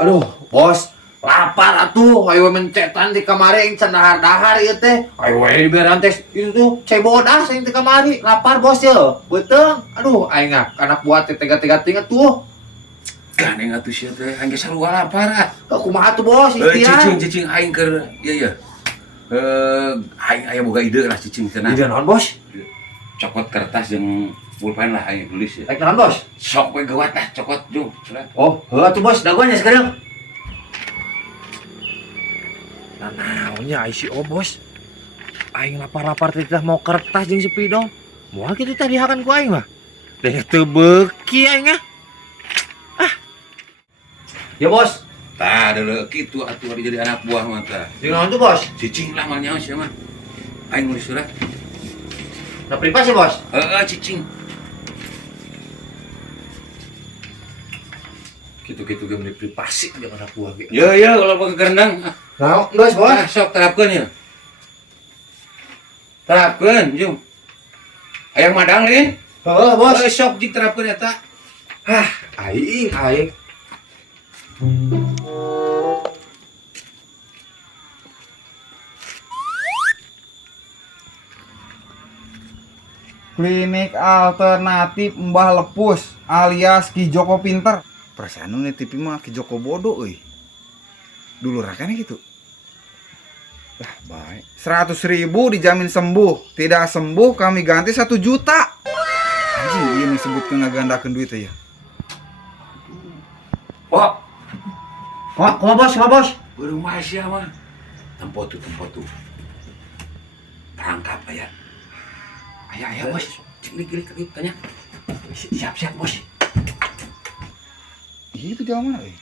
Aduh, bos, lapar atuh. Ayo mencetan di kamari yang cenahar-dahar ieu teh. Ayo we diberan teh itu tuh cai bodas yang di kamari. Lapar bos ya. Betul. Aduh, aing anak buah teh tega-tega tinget tuh. Gandeng atuh sia teh aing geus sarua lapar ah. Kumaha tuh bos, istian. Cicing aing keur ieu. Aing aya boga ide lah cicing cenah. Ide naon bos? Cokot kertas jeung pulpen lah aing tulis ya. Rek naon bos? Sok we gawat tah cokot jung. Oh, heuh tuh bos, dagonya sekarang. Nah, naonnya ai si bos. Aing lapar-lapar teh mau kertas jeung sepidong. Moal kitu teh dihakan ku aing mah. Deh teu beuki aing ah. Ya bos. Tah deuleu kitu atuh ari jadi anak buah mah tah. Jeung naon tuh bos? Cicing lah mah nyaho sia mah. Aing nulis surat. Na privasi bos. Cicing. Gitu-gitu ge beli privasi jeung anak buah ge. Ya kalau pakai kerendang. Nah, geus bos. Sok terapkeun ya. Terapkeun, Jung. Hayang madang lin. Heeh, bos. Sok diterapkeun eta. Aing. Klinik alternatif Mbah Lepus alias Ki Joko Pinter. Perasaan nu TV mah Ki Joko bodoh euy. Dulu rakanya gitu. Lah baik. 100.000 dijamin sembuh. Tidak sembuh kami ganti 1 juta. Anjing ieu disebutkeun ngagandakeun duit ya. Wah, Kumaha bos? burung Malaysia mah. Tempo tuh. Tangkap aya. Aya bos. Cik diklik tanya. Siap bos. Itu di mana euy?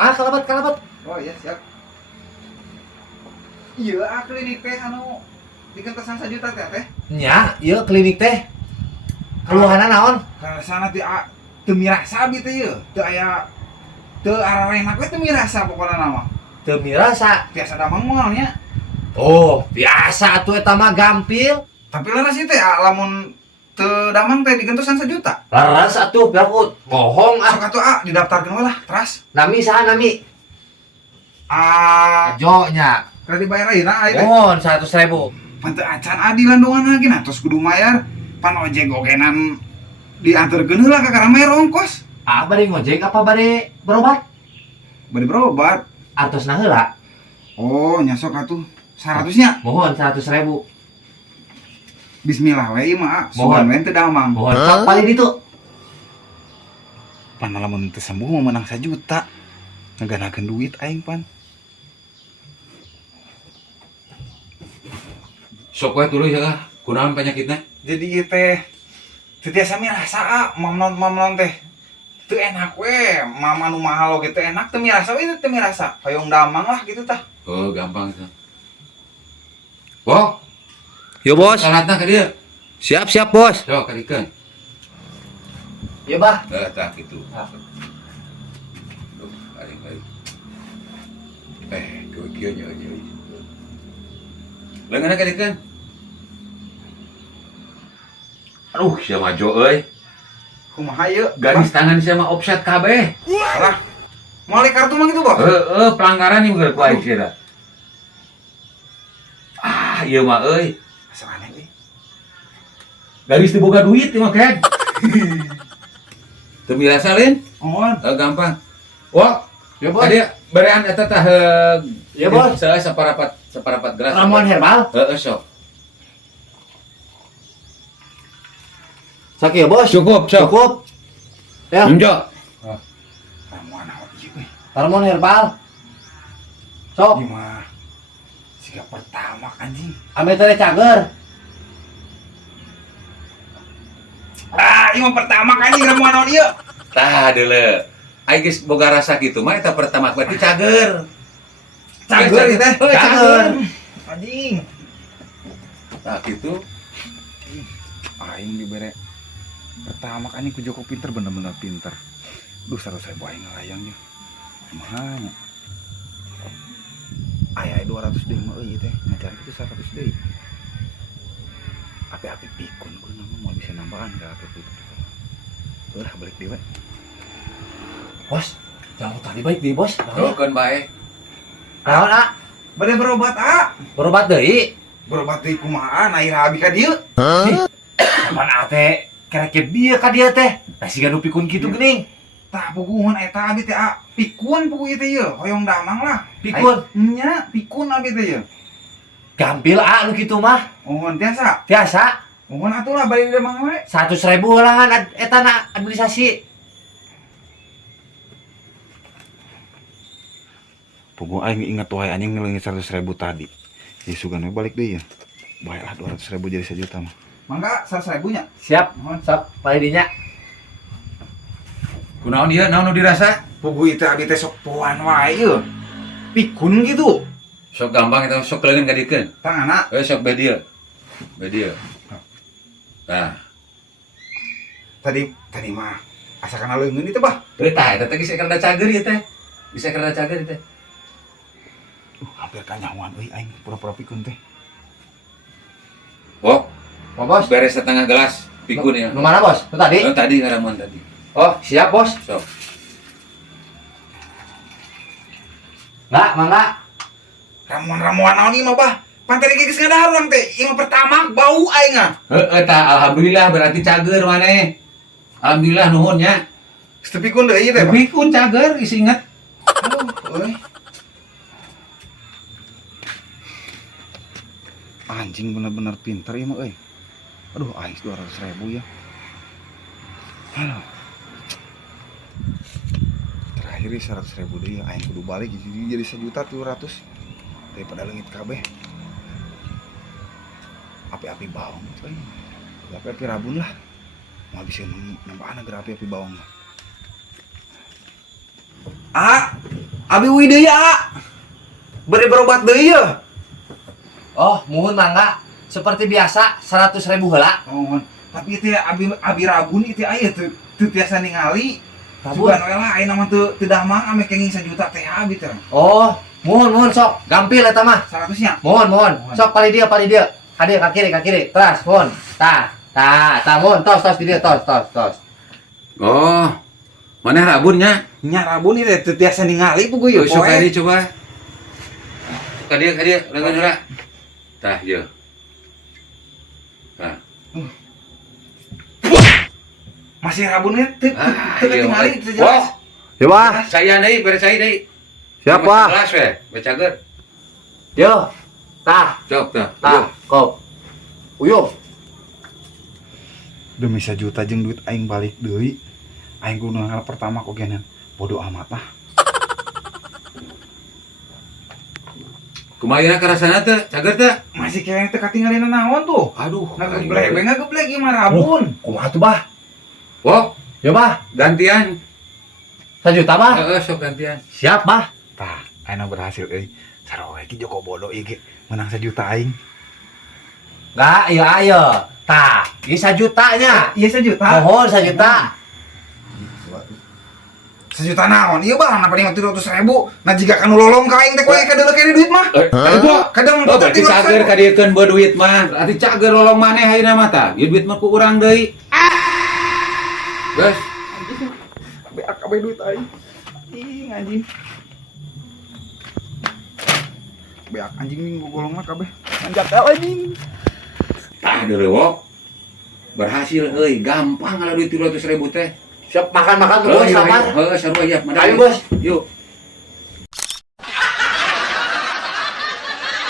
Kalabat. Oh iya siap. Iya klinik teh anu digentesan 1 juta teh. Nya, ieu klinik teh. Keluhanna naon? Karena sana teu mirasa bi teh ieu. Teu aya teu ararena we teu mirasa pokona nama. Teu mirasa. Biasa damang moalnya. Oh, biasa atuh eta mah gampil. Tapi leres teh lamun teu damang teh digentosan 1 juta. Laras atuh biarku bohong ah. Sok atuh didaftarkeun we lah, teras. Nami saha nami? Ajo nya. Kada dibayar ayeuna aya teh. Mohon 100.000. Pan teu acan adilan doangan lagi nah tos kudu mayar. Pan ojek ogenan diantarkeun heula ka karamer ongkos. Bade ngojek apa bade berobat? Bade berobat. Artosna heula. Oh, nya sok atuh 100-nya. Mohon 100.000. Bismillah we ieu mah. Mohon. Sugan we teu damang. Mohon kapal itu. Pan lamun teu sembuh mau menang 1 juta. Ngaganakeun duit aing pan. Sok we tuluy ya. Kunaon penyakitna? Jadi ieu teh teu tiasa mirasa mamnon teh. Teu enak we, mama nu mahal oge teu enak teu mirasa we teu mirasa. Hoyong damang lah gitu tah. Oh, gampang itu. Wah, Yo bos. salatna ka dieu. Siap bos. Sok kadikeun. Yo bah. Tah kitu. Duh, aing. Kowe kieu nya. Leungeunna kadikeun. Aduh, sia majo euy. Kumaha ieu? Garis tangan sia mah offset kabeh. Salah. Moal kartu mah gitu, Bos. Pelanggaran ieu geus ku aing sia da. Ieu mah euy. Asa aneh we. Garis teu boga duit ieu mah kek. Teu mirasa lin? Mohon. Gampang. Wah, Yo bos. tadi berean eta tah Ya, Bos. Saya separapat gelas. Ramuan herbal. Sok. Sakit ya bos. Cukup. Ya. Nunjuk. Ramuan naon ieu we? Ramuan herbal. Sok. Ieu mah siga pertama anjing. Ame teh cager. Ieu mah pertama anjing ramuan naon ieu? Tah deuleu. Aing geus boga rasa kitu mah eta pertama berarti cager. Cager ieu teh. Cager. Anjing. Tah kitu. Aing dibere pertama anjing ku Joko Pinter bener-bener pinter. Duh 100.000 aing ngalayang ieu. Mahanya. Aya 200 deui mah euy teh. Ngajar kitu 100 deui. Api-api pikun ku nama mau bisa nambahan ka api pikun. Ulah balik deui we. Bos, jangan tadi baik deh bos. Dokeun bae. Naon ah? Bade berobat Berobat deui. berobat di kumaha na ira abi ka dieu. Kapan ate kerek bieu ka dia teh. Nah siga nu pikun kitu geuning. Tah puguhun eta abi teh pikun pugu ieu teh ye hoyong damang lah. Pikun? Nya pikun abi teh ye. Gampil ah nu kitu mah. Mohon tiasa. Biasa. Mohon atuh lah bari damang we. 100.000 ulangan eta na administrasi. Pugu aing ingat wae anjing ngeuleuh 100.000 tadi. Jadi sugan we balik deui ya. Baiklah 200.000 jadi 1 juta mah. Mangga 100.000 nya. Siap. Sok paling dinya. Kunaon ieu? Naon nu dirasa? Pugu itu abi teh sok poan wae ye. Pikun gitu. Sok gampang eta sok leungeun ka dikeun. Tangana. Sok be dieu. Be dieu. Nah, Tadi mah asakan leungeun itu bah. teu tah eta teh geus kerda cager ieu teh. Bisa kerda cager ieu teh. Hampir kanyawan euy aing pura-pura pikun teh. Oh, Oh bos. beres setengah gelas pikun ya. Nu mana bos? Nu tadi? Oh, tadi ngaramuan tadi. Oh, siap bos. Sok. Enggak, mangga. Ramuan-ramuan naon ieu mah bah? Panteri geus ngadahar urang teh. Ieu mah pertama bau aing ah. Heeh tah alhamdulillah berarti cager maneh. Alhamdulillah nuhun nya. Geus teu pikun deui ieu teh. Bah. Pikun cager geus inget. Aduh, euy. Anjing bener-bener pinter ya mah euy. Aduh, aing 200.000 ya. Halo. Terakhir 100.000 deui aing kudu balik jadi 1.200.000 daripada leungit kabeh. Api-api baong euy. Api-api rabun lah. Mau bisa nambahana geura api-api baong lah. Abi wi deui beri berobat deui ya. Oh, muhun mangga. Seperti biasa 100.000 heula. Oh, tapi teh abi rabun itu aya teu tiasa ningali. Rabun? Sugan we lah ayeuna mah teu damang ame kenging 1 juta teh abi teh. Oh, muhun sok. Gampil eta mah. 100 nya. Mohon. Sok pali dia. Hadir ka kiri. Teras, mohon. Tah, mohon. Tos di dia, tos. Oh, maneh rabunnya? Nya rabun ieu teh tiasa ningali puguh Yuk, ye. sok kali coba. Ka dia, leungeun heula. Tah, ieu. Nah, Masih rabun ieu teu iya, ningali Wah. teu jelas. Ya, Bah. saya deui, beres saya deui. Siap, Cuma Pak. segelas we, becager. Yo. Tah, Sok tah. kop. Uyuh. Demi 1 juta jeung duit aing balik deui. Aing kudu nanggal pertama kok genan. Bodoh amat ah. Kumaha karasana teh, cager teh? Masih kayaknya teu katinggalin naon tuh. Aduh, Ngageblek ieu mah rabun. Kumaha tuh, Bah? Wah, Ya, Bah. gantian. 1 juta, Bah. Heeh, sok gantian. Siap, Bah. Tah, ayeuna berhasil euy. Saroe ki Joko Bodo ieu ge menang 1 juta aing. Enggak, iya ayo. Tah, ini 1 jutanya. Iya 1 juta. Mohon 1 juta. 1 juta naon? Ieu bang, napa 500.000? Nah jika kanu lolong ka aing teh koe kadeuleuk kene duit mah. Kadang Oh, berarti cager ka dieu keun bae duit mah. Berarti cager lolong maneh ayeuna mah tah. Ieu duit mah ku urang deui. Geus. beak kabeh duit aing. Ih, anjing. Beak anjing ning golongna kabeh. Anjat anjing. Tah deuleu wo. Berhasil euy, gampang kalau duit 200.000 teh. Siap makan dulu, sabar. Heeh, sarua ya. Ayo, Bos. Yuk.